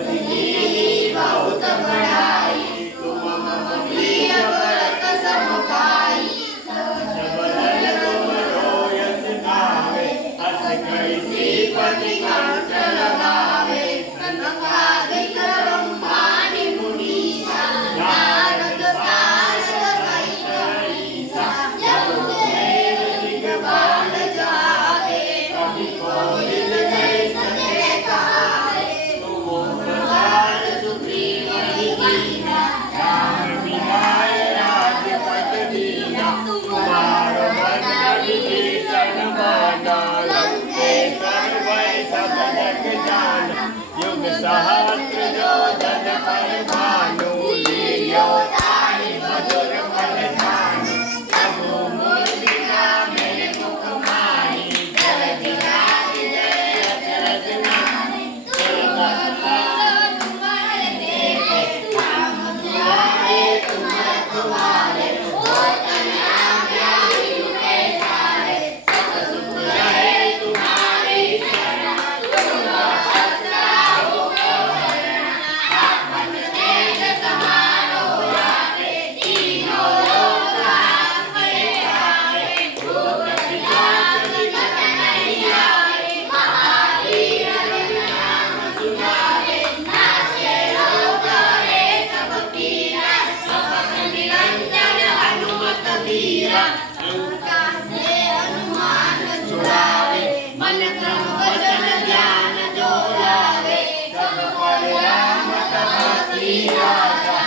कीनी बहुत बड़ाई, तुम मम प्रिय व्रत समभाई। सबल तुम रोयस गावे, अस कैसी पति कंठ लगावे। सनकादिक ब्रह्मादि मुनीसा, नारद सारद सहित ईसा। जब देव दिग्बाल जाए, कभी कोई नहीं सके कहाए। तुम प्रसाद सुग्रीव ही कीना, राम मिलाए राजपद दीना। तुम्हारो भक्त विभीषण माना, लंकेश्वर भय सब जग जाना। युग सहस्त्र योजन पर भानु, लील्यो ताहि मधुर फल जानु। प्रभु मुद्रिका मेरे मुख माही, जय विराज जय अचरज नाहि। तुम्हारे देखे, राम दुआरे तुम रखवारे। होत न आज्ञा बिनु पैसारे, सब सुख रहे तुम्हारी शरण। तुम भद्रा हो करुणा, आपन तेज समारो आगे। तीनों लोक आपके आगे, भूत पिशाच निकट नहीं आवे। महावीर जन नाम सुनावे, नासे रोग हरे सब पीरा। पवन निरंजन हनुमत वीरा, लंका से हनुमान छुड़ावे। मन क्रम वचन ध्यान जो लावे, सब पर राम तपस्वी राजा।